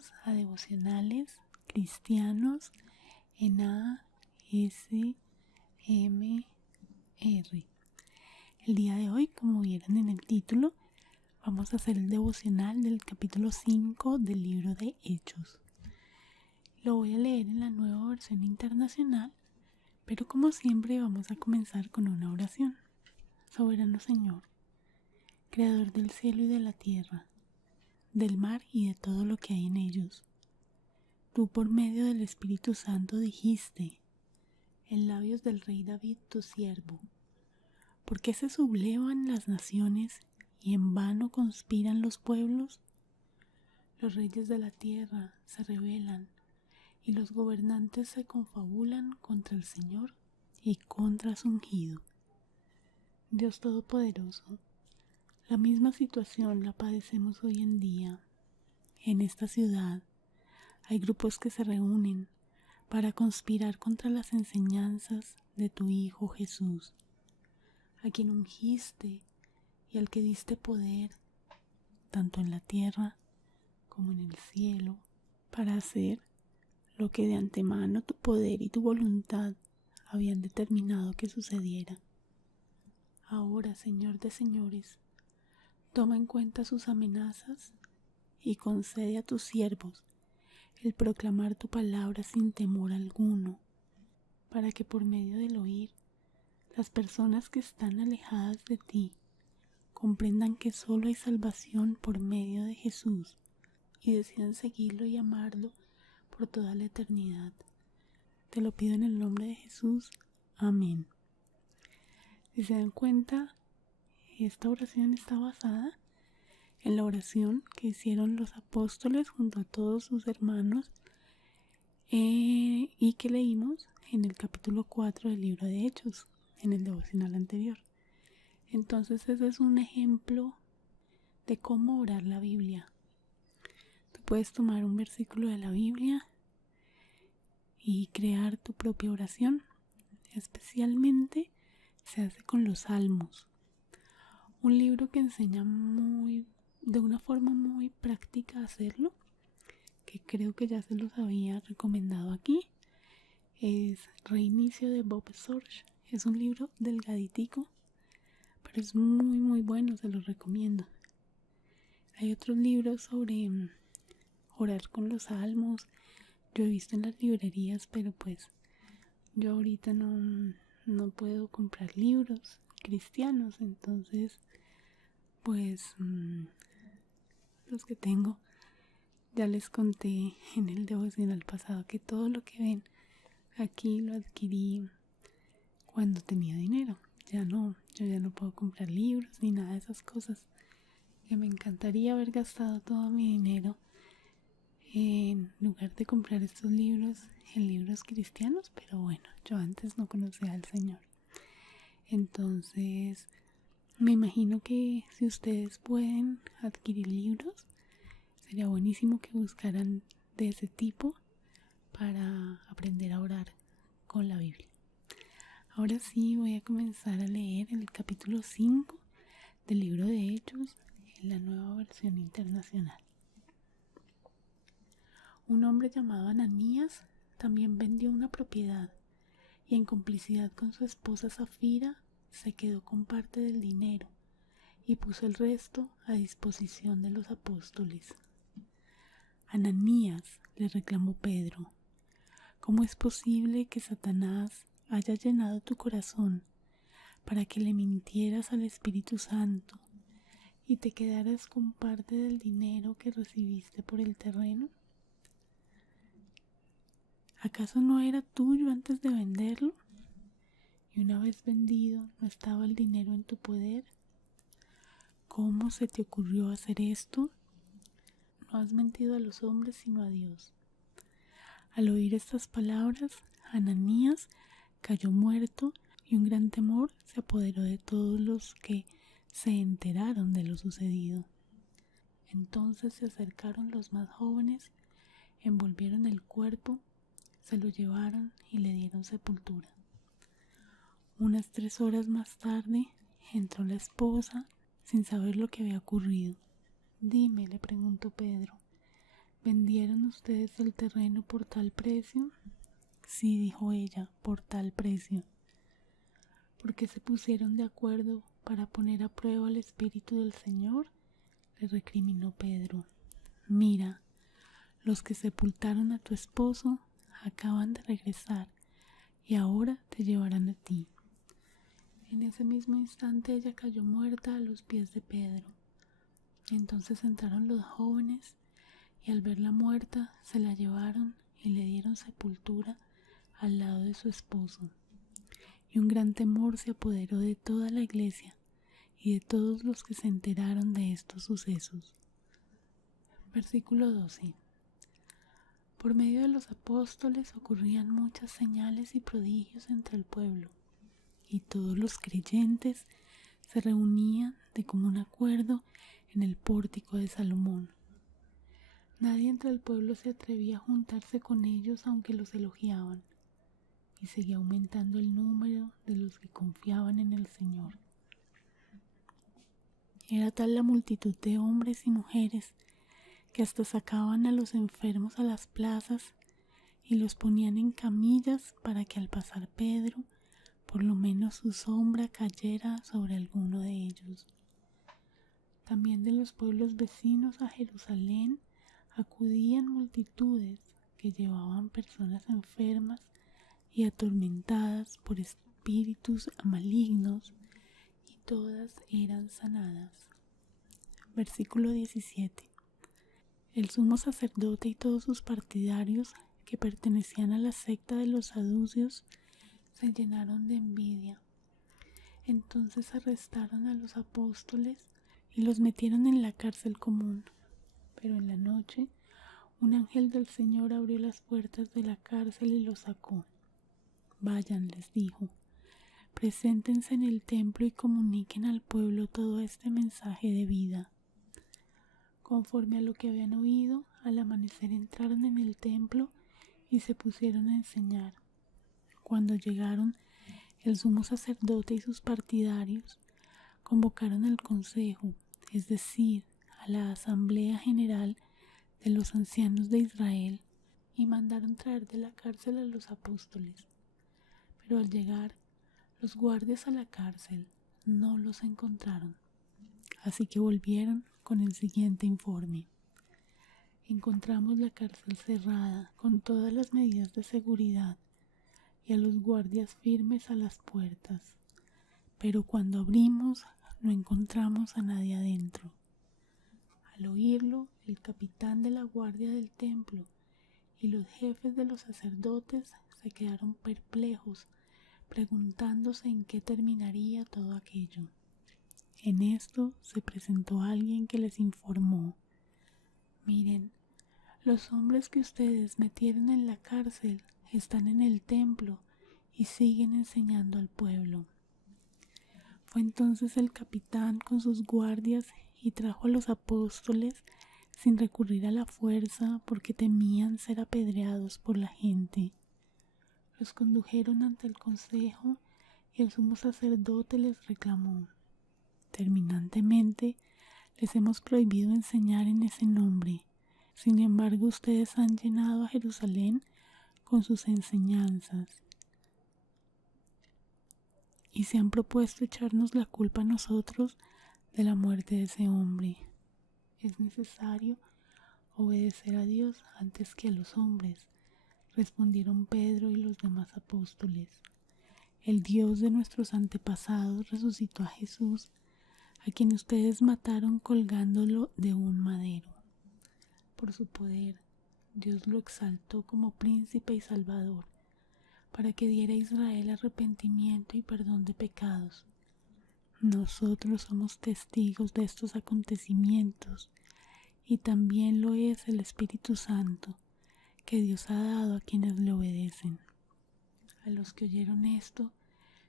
bienvenidos a Devocionales Cristianos en ASMR. El día de hoy, como vieron en el título, vamos a hacer el devocional del capítulo 5 del libro de Hechos. Lo voy a leer en la Nueva Versión Internacional, pero como siempre vamos a comenzar con una oración. Soberano Señor, Creador del cielo y de la tierra, del mar y de todo lo que hay en ellos. Tú por medio del Espíritu Santo dijiste, en labios del rey David tu siervo, ¿por qué se sublevan las naciones y en vano conspiran los pueblos? Los reyes de la tierra se rebelan y los gobernantes se confabulan contra el Señor y contra su ungido. Dios Todopoderoso, la misma situación la padecemos hoy en día. En esta ciudad hay grupos que se reúnen para conspirar contra las enseñanzas de tu Hijo Jesús, a quien ungiste y al que diste poder, tanto en la tierra como en el cielo, para hacer lo que de antemano tu poder y tu voluntad habían determinado que sucediera. Ahora, Señor de señores, toma en cuenta sus amenazas y concede a tus siervos el proclamar tu palabra sin temor alguno, para que por medio del oír, las personas que están alejadas de ti comprendan que solo hay salvación por medio de Jesús y decidan seguirlo y amarlo por toda la eternidad. Te lo pido en el nombre de Jesús. Amén. Si se dan cuenta, esta oración está basada en la oración que hicieron los apóstoles junto a todos sus hermanos y que leímos en el capítulo 4 del libro de Hechos, en el devocional anterior. Entonces ese es un ejemplo de cómo orar la Biblia. Tú puedes tomar un versículo de la Biblia y crear tu propia oración. Especialmente se hace con los Salmos, un libro que enseña de una forma muy práctica a hacerlo, que creo que ya se los había recomendado aquí. Es Reinicio de Bob Sorge. Es un libro delgaditico, pero es muy bueno, se los recomiendo. Hay otros libros sobre orar con los salmos. Yo he visto en las librerías, pero pues yo ahorita no puedo comprar libros cristianos, entonces pues los que tengo, ya les conté en el devocional pasado que todo lo que ven aquí lo adquirí cuando tenía dinero. Yo ya no puedo comprar libros ni nada de esas cosas, que me encantaría haber gastado todo mi dinero en lugar de comprar estos libros en libros cristianos, pero bueno, yo antes no conocía al Señor. Entonces me imagino que si ustedes pueden adquirir libros, sería buenísimo que buscaran de ese tipo para aprender a orar con la Biblia. Ahora sí voy a comenzar a leer el capítulo 5 del libro de Hechos en la Nueva Versión Internacional. Un hombre llamado Ananías también vendió una propiedad y en complicidad con su esposa Safira se quedó con parte del dinero y puso el resto a disposición de los apóstoles. Ananías, le reclamó Pedro, ¿cómo es posible que Satanás haya llenado tu corazón para que le mintieras al Espíritu Santo y te quedaras con parte del dinero que recibiste por el terreno? ¿Acaso no era tuyo antes de venderlo? Y una vez vendido, ¿no estaba el dinero en tu poder? ¿Cómo se te ocurrió hacer esto? No has mentido a los hombres sino a Dios. Al oír estas palabras, Ananías cayó muerto y un gran temor se apoderó de todos los que se enteraron de lo sucedido. Entonces se acercaron los más jóvenes, envolvieron el cuerpo, se lo llevaron y le dieron sepultura. Unas 3 horas más tarde entró la esposa sin saber lo que había ocurrido. Dime, le preguntó Pedro, ¿Vendieron ustedes el terreno por tal precio? Sí, dijo ella, por tal precio. ¿Por qué se pusieron de acuerdo para poner a prueba el Espíritu del Señor? Le recriminó Pedro. Mira, los que sepultaron a tu esposo acaban de regresar y ahora te llevarán a ti. En ese mismo instante ella cayó muerta a los pies de Pedro. Entonces entraron los jóvenes y al verla muerta se la llevaron y le dieron sepultura al lado de su esposo. Y un gran temor se apoderó de toda la iglesia y de todos los que se enteraron de estos sucesos. Versículo 12. Por medio de los apóstoles ocurrían muchas señales y prodigios entre el pueblo, y todos los creyentes se reunían de común acuerdo en el pórtico de Salomón. Nadie entre el pueblo se atrevía a juntarse con ellos aunque los elogiaban, y seguía aumentando el número de los que confiaban en el Señor. Era tal la multitud de hombres y mujeres que hasta sacaban a los enfermos a las plazas y los ponían en camillas para que al pasar Pedro, por lo menos su sombra cayera sobre alguno de ellos. También de los pueblos vecinos a Jerusalén acudían multitudes que llevaban personas enfermas y atormentadas por espíritus malignos, y todas eran sanadas. Versículo 17. El sumo sacerdote y todos sus partidarios, que pertenecían a la secta de los saduceos, se llenaron de envidia. Entonces arrestaron a los apóstoles y los metieron en la cárcel común. Pero en la noche un ángel del Señor abrió las puertas de la cárcel y los sacó. Vayan, les dijo, preséntense en el templo y comuniquen al pueblo todo este mensaje de vida. Conforme a lo que habían oído, al amanecer entraron en el templo y se pusieron a enseñar. Cuando llegaron, el sumo sacerdote y sus partidarios convocaron al consejo, es decir, a la asamblea general de los ancianos de Israel, y mandaron traer de la cárcel a los apóstoles. Pero al llegar los guardias a la cárcel no los encontraron, así que volvieron con el siguiente informe. Encontramos la cárcel cerrada con todas las medidas de seguridad y a los guardias firmes a las puertas, pero cuando abrimos no encontramos a nadie adentro. Al oírlo, el capitán de la guardia del templo y los jefes de los sacerdotes se quedaron perplejos, preguntándose en qué terminaría todo aquello. En esto se presentó alguien que les informó: miren, los hombres que ustedes metieron en la cárcel están en el templo y siguen enseñando al pueblo. Fue entonces el capitán con sus guardias y trajo a los apóstoles sin recurrir a la fuerza porque temían ser apedreados por la gente. Los condujeron ante el consejo y el sumo sacerdote les reclamó: terminantemente les hemos prohibido enseñar en ese nombre. Sin embargo, ustedes han llenado a Jerusalén con sus enseñanzas y se han propuesto echarnos la culpa a nosotros de la muerte de ese hombre. Es necesario obedecer a Dios antes que a los hombres, respondieron Pedro y los demás apóstoles. El Dios de nuestros antepasados resucitó a Jesús, a quien ustedes mataron colgándolo de un madero. Por su poder, Dios lo exaltó como príncipe y salvador, para que diera a Israel arrepentimiento y perdón de pecados. Nosotros somos testigos de estos acontecimientos, y también lo es el Espíritu Santo, que Dios ha dado a quienes le obedecen. A los que oyeron esto,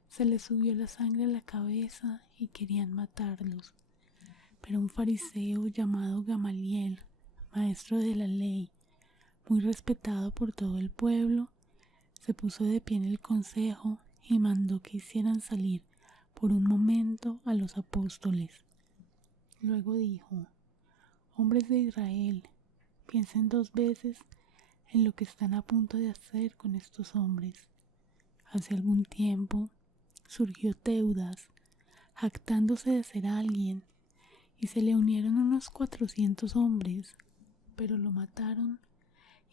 se les subió la sangre a la cabeza y querían matarlos. Pero un fariseo llamado Gamaliel, maestro de la ley, muy respetado por todo el pueblo, se puso de pie en el consejo y mandó que hicieran salir por un momento a los apóstoles. Luego dijo: hombres de Israel, piensen 2 veces en lo que están a punto de hacer con estos hombres. Hace algún tiempo surgió Teudas, jactándose de ser alguien, y se le unieron unos 400 hombres, pero lo mataron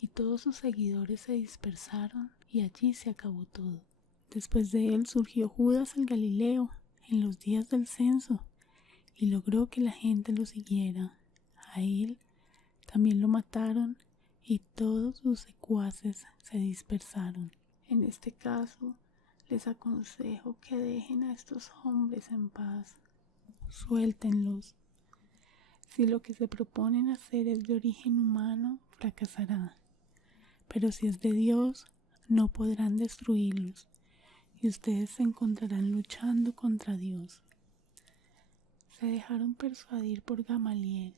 y todos sus seguidores se dispersaron y allí se acabó todo. Después de él surgió Judas el Galileo en los días del censo y logró que la gente lo siguiera. A él también lo mataron y todos sus secuaces se dispersaron. En este caso, les aconsejo que dejen a estos hombres en paz. Suéltenlos. Si lo que se proponen hacer es de origen humano, fracasará. Pero si es de Dios, no podrán destruirlos y ustedes se encontrarán luchando contra Dios. Se dejaron persuadir por Gamaliel.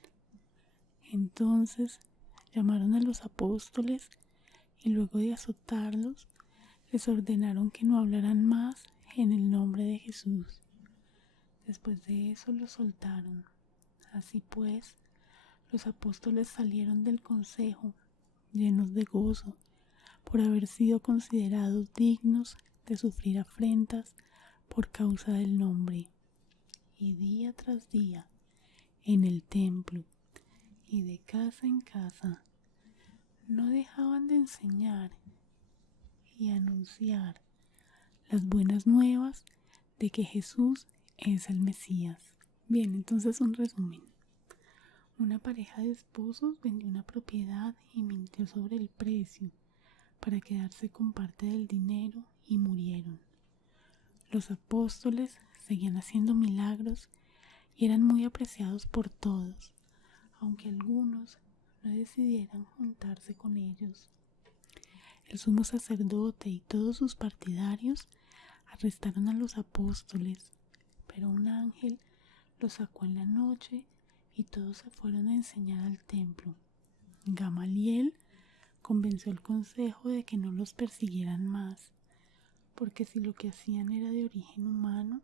Entonces llamaron a los apóstoles y luego de azotarlos, les ordenaron que no hablaran más en el nombre de Jesús. Después de eso los soltaron. Así pues, los apóstoles salieron del consejo llenos de gozo por haber sido considerados dignos de sufrir afrentas por causa del nombre. Y día tras día, en el templo y de casa en casa, no dejaban de enseñar y anunciar las buenas nuevas de que Jesús es el Mesías. Bien, entonces un resumen. Una pareja de esposos vendió una propiedad y mintió sobre el precio para quedarse con parte del dinero y murieron. Los apóstoles seguían haciendo milagros y eran muy apreciados por todos, aunque algunos no decidieran juntarse con ellos. El sumo sacerdote y todos sus partidarios arrestaron a los apóstoles, pero un ángel los sacó en la noche y todos se fueron a enseñar al templo. Gamaliel convenció al consejo de que no los persiguieran más, porque si lo que hacían era de origen humano,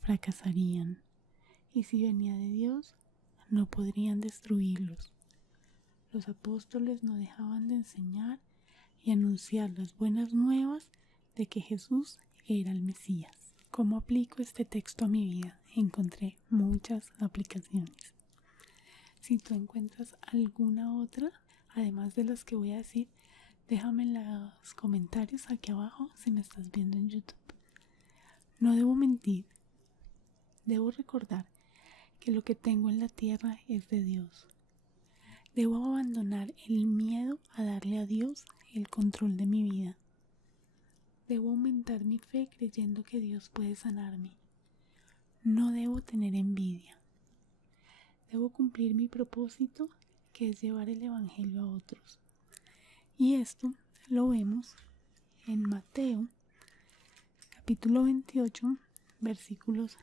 fracasarían, y si venía de Dios, no podrían destruirlos. Los apóstoles no dejaban de enseñar y anunciar las buenas nuevas de que Jesús era el Mesías. ¿Cómo aplico este texto a mi vida? Encontré muchas aplicaciones. Si tú encuentras alguna otra, además de las que voy a decir, déjame en los comentarios aquí abajo si me estás viendo en YouTube. No debo mentir. Debo recordar que lo que tengo en la tierra es de Dios. Debo abandonar el miedo a darle a Dios el control de mi vida. Debo aumentar mi fe creyendo que Dios puede sanarme. No debo tener envidia. Debo cumplir mi propósito, que es llevar el Evangelio a otros. Y esto lo vemos en Mateo, capítulo 28, versículos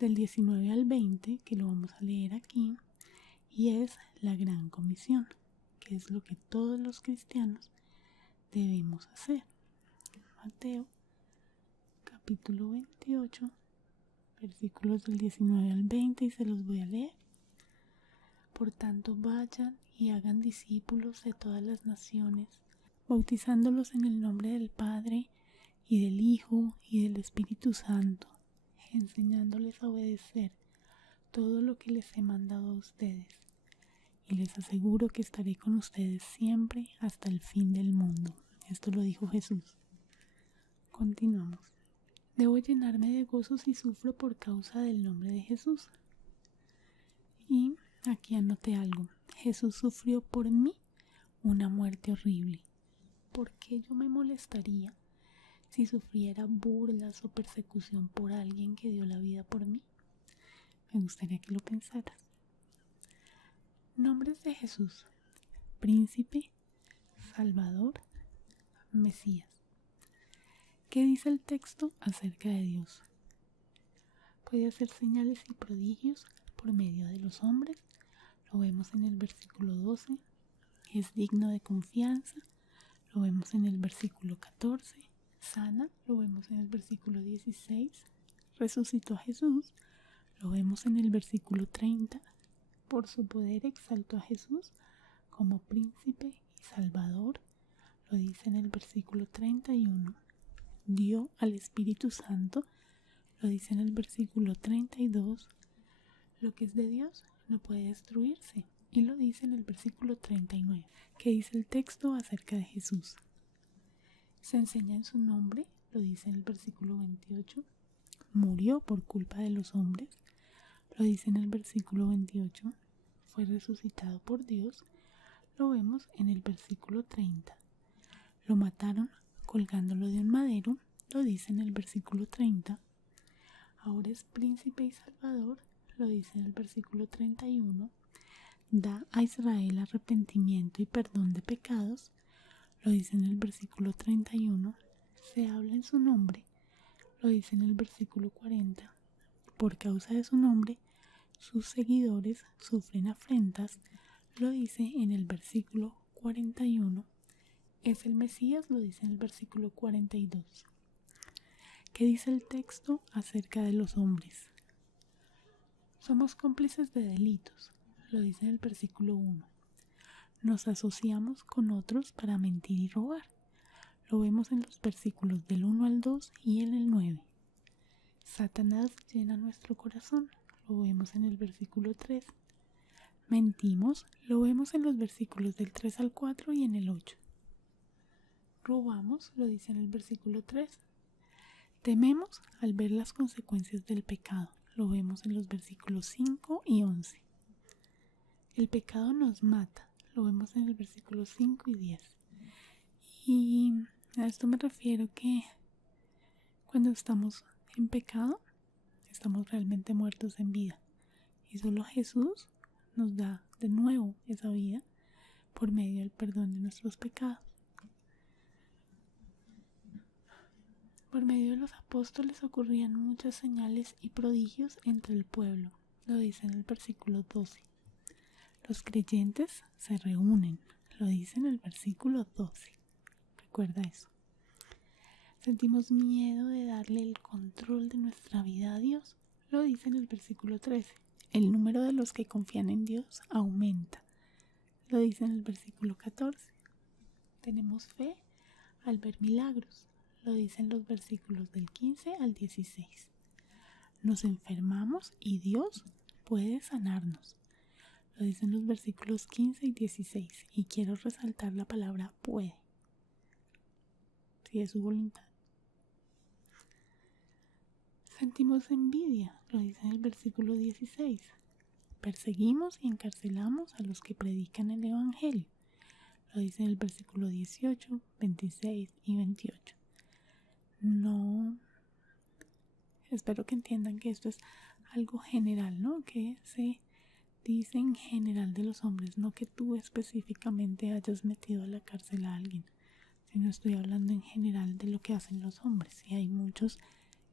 del 19 al 20, que lo vamos a leer aquí, y es la Gran Comisión, que es lo que todos los cristianos debemos hacer. Mateo, capítulo 28, versículos del 19 al 20, y se los voy a leer. Por tanto, vayan y hagan discípulos de todas las naciones, bautizándolos en el nombre del Padre, y del Hijo, y del Espíritu Santo, enseñándoles a obedecer todo lo que les he mandado a ustedes. Y les aseguro que estaré con ustedes siempre hasta el fin del mundo. Esto lo dijo Jesús. Continuamos. Debo llenarme de gozo si sufro por causa del nombre de Jesús. Y aquí anoté algo. Jesús sufrió por mí una muerte horrible. ¿Por qué yo me molestaría si sufriera burlas o persecución por alguien que dio la vida por mí? Me gustaría que lo pensaras. Nombres de Jesús: Príncipe, Salvador, Mesías. ¿Qué dice el texto acerca de Dios? Puede hacer señales y prodigios por medio de los hombres. Lo vemos en el versículo 12. Es digno de confianza. Lo vemos en el versículo 14. Sana. Lo vemos en el versículo 16. Resucitó a Jesús. Lo vemos en el versículo 30. Por su poder exaltó a Jesús como príncipe y salvador, lo dice en el versículo 31. Dio al Espíritu Santo, lo dice en el versículo 32. Lo que es de Dios no puede destruirse, y lo dice en el versículo 39. ¿Qué dice el texto acerca de Jesús? Se enseña en su nombre, lo dice en el versículo 28. Murió por culpa de los hombres, lo dice en el versículo 28. Fue resucitado por Dios, lo vemos en el versículo 30. Lo mataron colgándolo de un madero, lo dice en el versículo 30. Ahora es príncipe y salvador, lo dice en el versículo 31. Da a Israel arrepentimiento y perdón de pecados, lo dice en el versículo 31. Se habla en su nombre, lo dice en el versículo 40. Por causa de su nombre, sus seguidores sufren afrentas, lo dice en el versículo 41. Es el Mesías, lo dice en el versículo 42. ¿Qué dice el texto acerca de los hombres? Somos cómplices de delitos, lo dice en el versículo 1. Nos asociamos con otros para mentir y robar. Lo vemos en los versículos del 1 al 2 y en el 9. Satanás llena nuestro corazón, lo vemos en el versículo 3. Mentimos, lo vemos en los versículos del 3 al 4 y en el 8. Robamos, lo dice en el versículo 3. Tememos al ver las consecuencias del pecado, lo vemos en los versículos 5 y 11. El pecado nos mata, lo vemos en el versículo 5 y 10. Y a esto me refiero que cuando estamos en pecado, estamos realmente muertos en vida. Y solo Jesús nos da de nuevo esa vida por medio del perdón de nuestros pecados. Por medio de los apóstoles ocurrían muchas señales y prodigios entre el pueblo, lo dice en el versículo 12. Los creyentes se reúnen, lo dice en el versículo 12. Recuerda eso. Sentimos miedo de darle el control de nuestra vida a Dios, lo dice en el versículo 13. El número de los que confían en Dios aumenta, lo dice en el versículo 14. Tenemos fe al ver milagros, lo dice en los versículos del 15 al 16. Nos enfermamos y Dios puede sanarnos, lo dice en los versículos 15 y 16. Y quiero resaltar la palabra puede, si es su voluntad. Sentimos envidia, lo dice en el versículo 16. Perseguimos y encarcelamos a los que predican el Evangelio, lo dice en el versículo 18, 26 y 28. No, espero que entiendan que esto es algo general, ¿no? Que se dice en general de los hombres, no que tú específicamente hayas metido a la cárcel a alguien, sino estoy hablando en general de lo que hacen los hombres, y hay muchos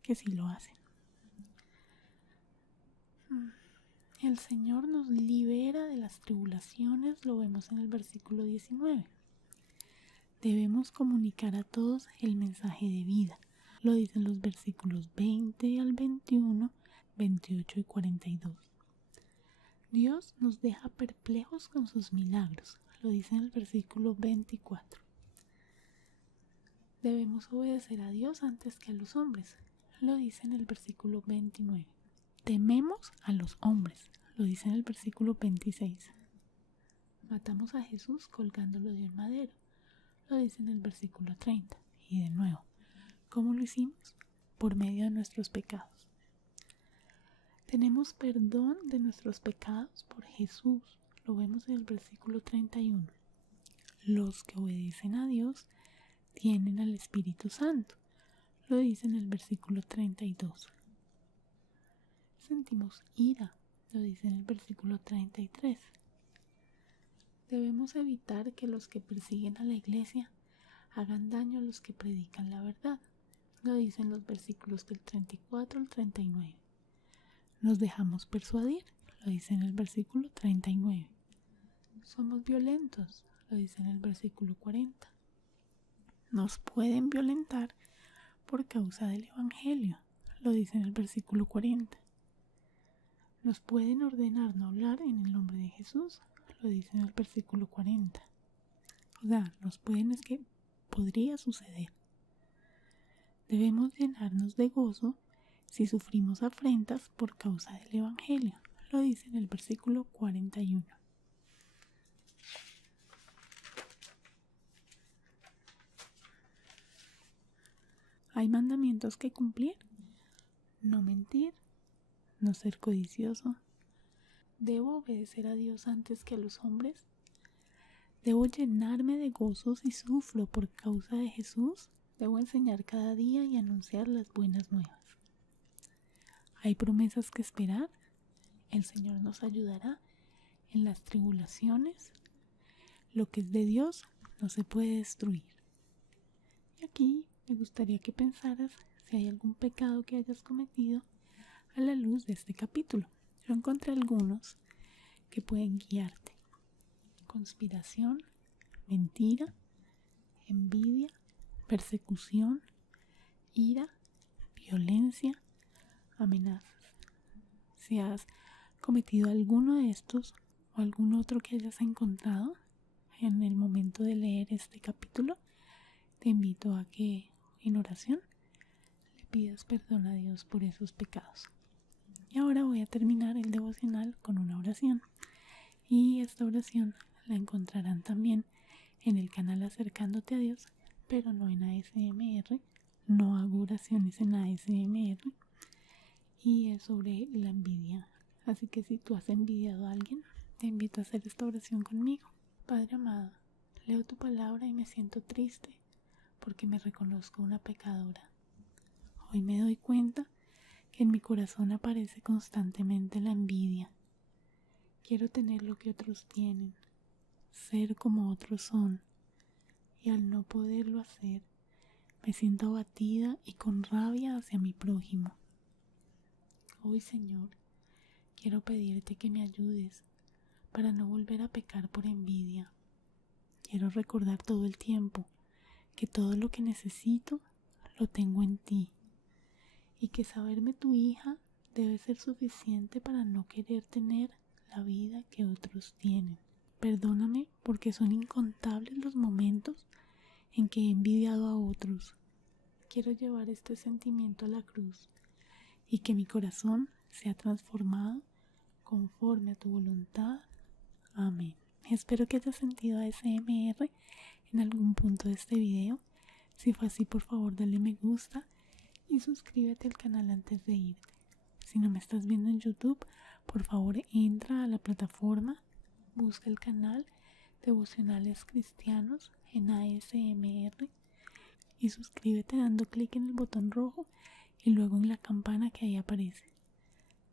que sí lo hacen. El Señor nos libera de las tribulaciones, lo vemos en el versículo 19. Debemos comunicar a todos el mensaje de vida, lo dicen los versículos 20 al 21, 28 y 42. Dios nos deja perplejos con sus milagros, lo dice en el versículo 24. Debemos obedecer a Dios antes que a los hombres, lo dice en el versículo 29. Tememos a los hombres, lo dice en el versículo 26. Matamos a Jesús colgándolo de un madero, lo dice en el versículo 30. Y de nuevo, ¿cómo lo hicimos? Por medio de nuestros pecados. Tenemos perdón de nuestros pecados por Jesús, lo vemos en el versículo 31. Los que obedecen a Dios tienen al Espíritu Santo, lo dice en el versículo 32. Sentimos ira, lo dice en el versículo 33. Debemos evitar que los que persiguen a la iglesia hagan daño a los que predican la verdad, lo dice en los versículos del 34 al 39. Nos dejamos persuadir, lo dice en el versículo 39. Somos violentos, lo dice en el versículo 40. Nos pueden violentar por causa del Evangelio, lo dice en el versículo 40. Nos pueden ordenar no hablar en el nombre de Jesús, lo dice en el versículo 40. O sea, nos pueden, es que podría suceder. Debemos llenarnos de gozo si sufrimos afrentas por causa del Evangelio, lo dice en el versículo 41. Hay mandamientos que cumplir: no mentir, no ser codicioso. ¿Debo obedecer a Dios antes que a los hombres? ¿Debo llenarme de gozo si sufro por causa de Jesús? ¿Debo enseñar cada día y anunciar las buenas nuevas? ¿Hay promesas que esperar? ¿El Señor nos ayudará en las tribulaciones? Lo que es de Dios no se puede destruir. Y aquí me gustaría que pensaras si hay algún pecado que hayas cometido a la luz de este capítulo. Yo encontré algunos que pueden guiarte: conspiración, mentira, envidia, persecución, ira, violencia, amenazas. Si has cometido alguno de estos o algún otro que hayas encontrado en el momento de leer este capítulo, te invito a que en oración le pidas perdón a Dios por esos pecados. Y ahora voy a terminar el devocional con una oración. Y esta oración la encontrarán también en el canal Acercándote a Dios, pero no en ASMR. No hago oraciones en ASMR. Y es sobre la envidia. Así que si tú has envidiado a alguien, te invito a hacer esta oración conmigo. Padre amado, leo tu palabra y me siento triste porque me reconozco una pecadora. Hoy me doy cuenta que en mi corazón aparece constantemente la envidia. Quiero tener lo que otros tienen, ser como otros son, y al no poderlo hacer, me siento abatida y con rabia hacia mi prójimo. Hoy, Señor, quiero pedirte que me ayudes para no volver a pecar por envidia. Quiero recordar todo el tiempo que todo lo que necesito lo tengo en ti, y que saberme tu hija debe ser suficiente para no querer tener la vida que otros tienen. Perdóname porque son incontables los momentos en que he envidiado a otros. Quiero llevar este sentimiento a la cruz y que mi corazón sea transformado conforme a tu voluntad. Amén. Espero que hayas sentido ASMR en algún punto de este video. Si fue así, por favor dale me gusta y suscríbete al canal antes de irte. Si no me estás viendo en YouTube, por favor entra a la plataforma, busca el canal Devocionales Cristianos en ASMR y suscríbete dando clic en el botón rojo y luego en la campana que ahí aparece.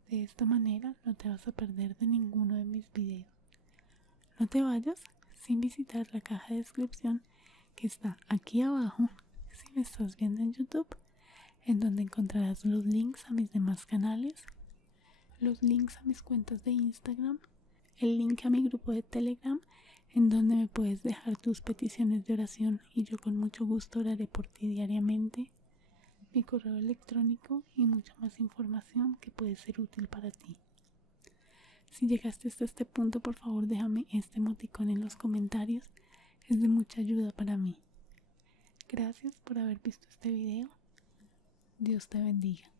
De esta manera no te vas a perder de ninguno de mis videos. No te vayas sin visitar la caja de descripción que está aquí abajo si me estás viendo en YouTube, en donde encontrarás los links a mis demás canales, los links a mis cuentas de Instagram, el link a mi grupo de Telegram, en donde me puedes dejar tus peticiones de oración y yo con mucho gusto oraré por ti diariamente, mi correo electrónico y mucha más información que puede ser útil para ti. Si llegaste hasta este punto, por favor déjame este emoticón en los comentarios, es de mucha ayuda para mí. Gracias por haber visto este video. Dios te bendiga.